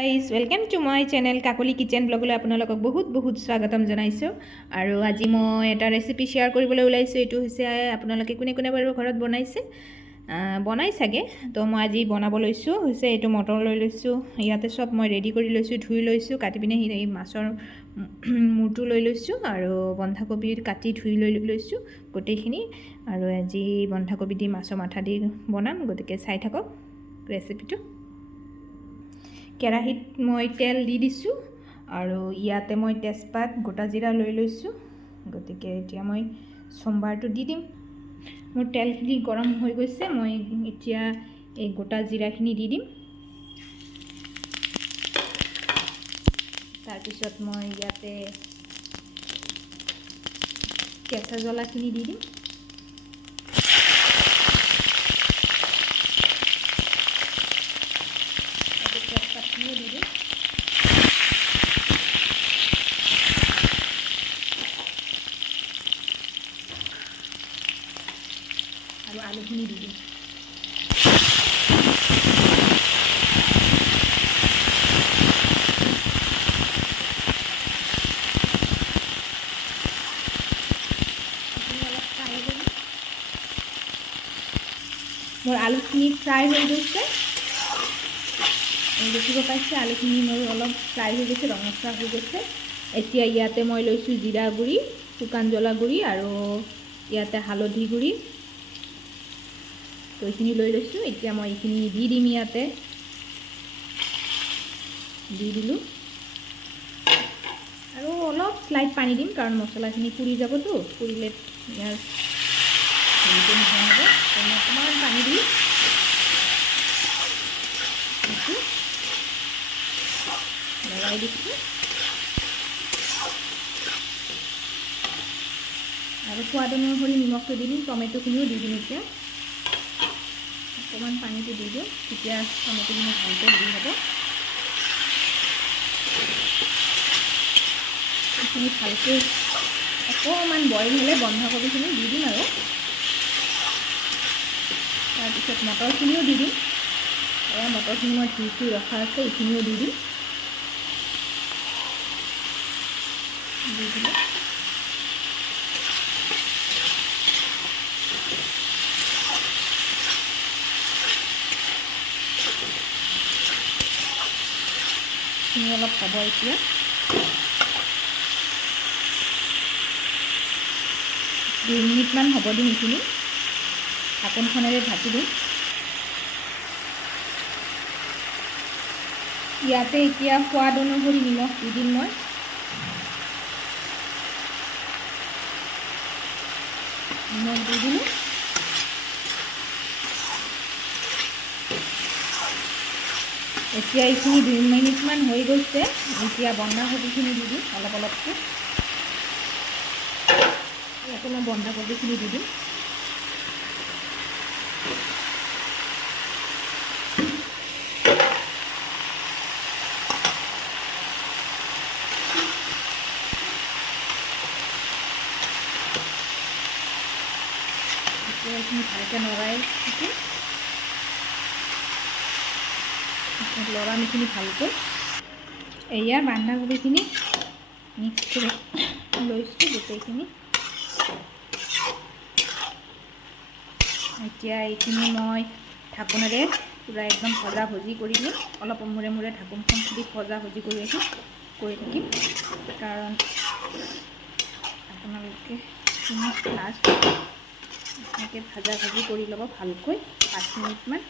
Guys welcome to my channel Kakoli kitchen ব্লগলৈ আপোনালোকক বহুত বহুত স্বাগতম জনাইছোঁ আৰু আজি মই এটা ৰেচিপি শ্বেয়াৰ কৰিবলৈ ওলাইছোঁ। এইটো হৈছে আপোনালোকে কোনে কোনে বাৰু ঘৰত বনাই চাগে। তো মই আজি বনাব লৈছোঁ হৈছে এইটো মটৰ লৈ লৈছোঁ, ইয়াতে চব মই ৰেডি কৰি লৈছোঁ, ধুই লৈছোঁ, কাটি পিনে এই মাছৰ মূৰটো লৈ লৈছোঁ আৰু বন্ধাকবি কাটি ধুই লৈছোঁ গোটেইখিনি। আৰু আজি বন্ধাকবি দি মাছৰ মাথা দি বনাম, গতিকে চাই থাকক ৰেচিপিটো। কেৰাহীত মই তেল দি দিছোঁ আৰু ইয়াতে মই তেজপাত গোটা জিৰা লৈ লৈছোঁ, গতিকে এতিয়া মই চম্বাৰটো দি দিম। মোৰ তেলখিনি গৰম হৈ গৈছে, মই এতিয়া এই গোটা জিৰাখিনি দি দিম। তাৰপিছত মই ইয়াতে কেঁচা জ্বলাখিনি দি দিম। তেজপাতখিনিও দি দিম। আৰু আলুখিনি দি দিম। মোৰ আলুখিনি ফ্ৰাই হৈ গৈছে, দেখিব পাইছে আলুখিনি মোৰ অলপ ফ্ৰাই হৈ গৈছে, ৰঙচুৱা হৈ গৈছে। এতিয়া ইয়াতে মই লৈছোঁ জিৰা গুড়ি, শুকান জ্বলা গুড়ি আৰু ইয়াতে হালধি গুড়ি, তো এইখিনি লৈ লৈছোঁ। এতিয়া মই এইখিনি দি দিম, ইয়াতে দি দিলোঁ আৰু অলপ স্লাইড পানী দিম, কাৰণ মছলাখিনি পুৰি যাবতো, পুৰিলে ইয়াৰ হেৰিটো নোহোৱা হ'ব। মই অকণমান পানী দি লৰাই দিছোঁ আৰু সোৱাদ অনুসৰি নিমখটো দি দিম, টমেটোখিনিও দি দিম। এতিয়া অকণমান পানীটো দি দিওঁ, তেতিয়া টমেটোখিনি ভালকৈ হেৰি হ'ব। এইখিনি ভালকৈ অকণমান বইল হ'লে বন্ধাকবিখিনি দি দিম আৰু তাৰপিছত মটৰখিনিও দি দিম। এয়া মটৰখিনি মই ধুই ৰখা আছে, এইখিনিও দি দিম। দি দিলোঁ এইখিনি অলপ হ'ব। এতিয়া 2 মিনিটমান হ'ব দিম, এইখিনি ঢাকনখনেৰে ঢাকি দিম। ইয়াতে এতিয়া সোৱাদ অনুসৰি নিমখ দি দিম। মই নিমখ দি দিলোঁ। এতিয়া এইখিনি 2 মিনিটমান হৈ গৈছে। এতিয়া বন্ধাকবিখিনি দি দিম অলপ অলপকৈ। ইয়াতে মই বন্ধাকবিখিনি দি দিম। এইখিনি ভালকৈ লৰাই থাকিম, লৰাম এইখিনি ভালকৈ। এয়া বন্ধাকবিখিনি মিক্স কৰি লৈছোঁ গোটেইখিনি। এতিয়া এইখিনি মই ঢাকোনেৰে পূৰা একদম ভজা ভজি কৰি দিম। অলপ মূৰে মূৰে ঢাকোনখন খুলি ভজা ভজি কৰি থাকিম, কাৰণ আপোনালোকে লাষ্ট এনেকৈ ভাজা ভাজি কৰি ল'ব ভালকৈ। 5 মিনিটমান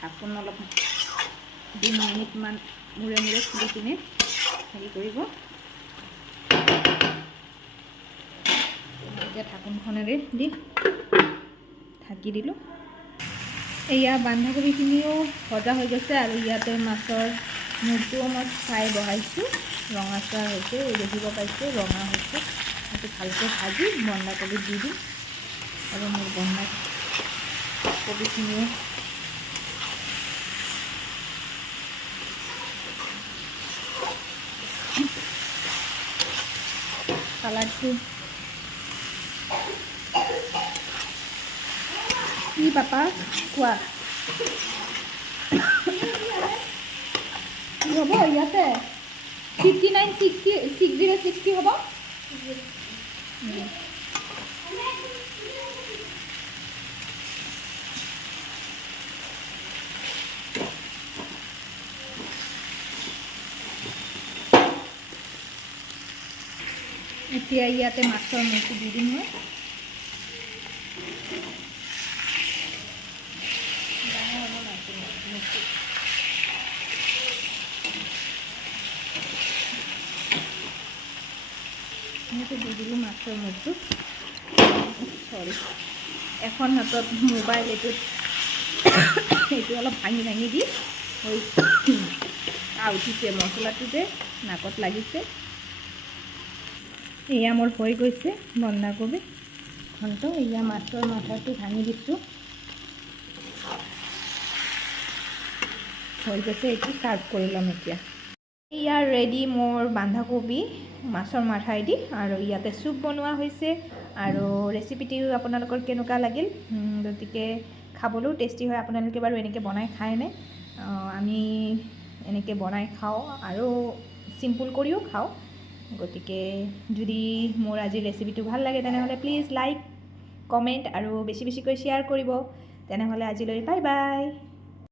ঢাকোন অলপ 2 মিনিটমান মূৰে মূৰে খুলি কিনে হেৰি কৰিব। এতিয়া ঢাকোনখনেৰে দি ঢাকি দিলোঁ। এয়া বন্ধাকবিখিনিও ভজা হৈ গৈছে আৰু ইয়াতে মাছৰ মূৰটোও মই ফ্ৰাই বহাইছোঁ, ৰঙাচুৱা হৈছে, দেখিব পাইছে ৰঙা হৈছে। সেইটো ভালকৈ ভাজি বন্ধাকবি দি দিম আৰু মোৰ বন্ধাকবিখিনিও কালাৰটো কি পাপা কোৱা। হ'ব ইয়াতে 5960 হ'ব এতিয়া ইয়াতে মাছৰ মূৰটো দি দিম মই দি দিলোঁ মাছৰ মূৰটো চৰি এখন হাতত মোবাইল এইটো অলপ ভাঙি দি উঠিছে মছলাটো যে নাকত লাগিছে এয়া মোৰ হৈ গৈছে বন্ধাকবি ঘণ্ট এয়া মাছৰ মাথাটো ভাঙি দিছোঁ হৈ গৈছে এইটো চাৰ্ভ কৰি ল'ম এতিয়া এয়া ৰেডি মোৰ বন্ধাকবি মাছৰ মাথাইদি আৰু ইয়াতে চুপ বনোৱা হৈছে আৰু ৰেচিপিটো আপোনালোকৰ কেনেকুৱা লাগিল গতিকে খাবলৈও টেষ্টি হয় আপোনালোকে বাৰু এনেকৈ বনাই খায়নে আমি এনেকৈ বনাই খাওঁ আৰু চিম্পল কৰিও খাওঁ গতিকে যদি মোৰ আজিৰ ৰেচিপিটো ভাল লাগে তেনেহ'লে প্লিজ লাইক কমেণ্ট আৰু বেছি বেছিকৈ শ্বেয়াৰ কৰিব তেনেহ'লে আজিলৈ বাই বাই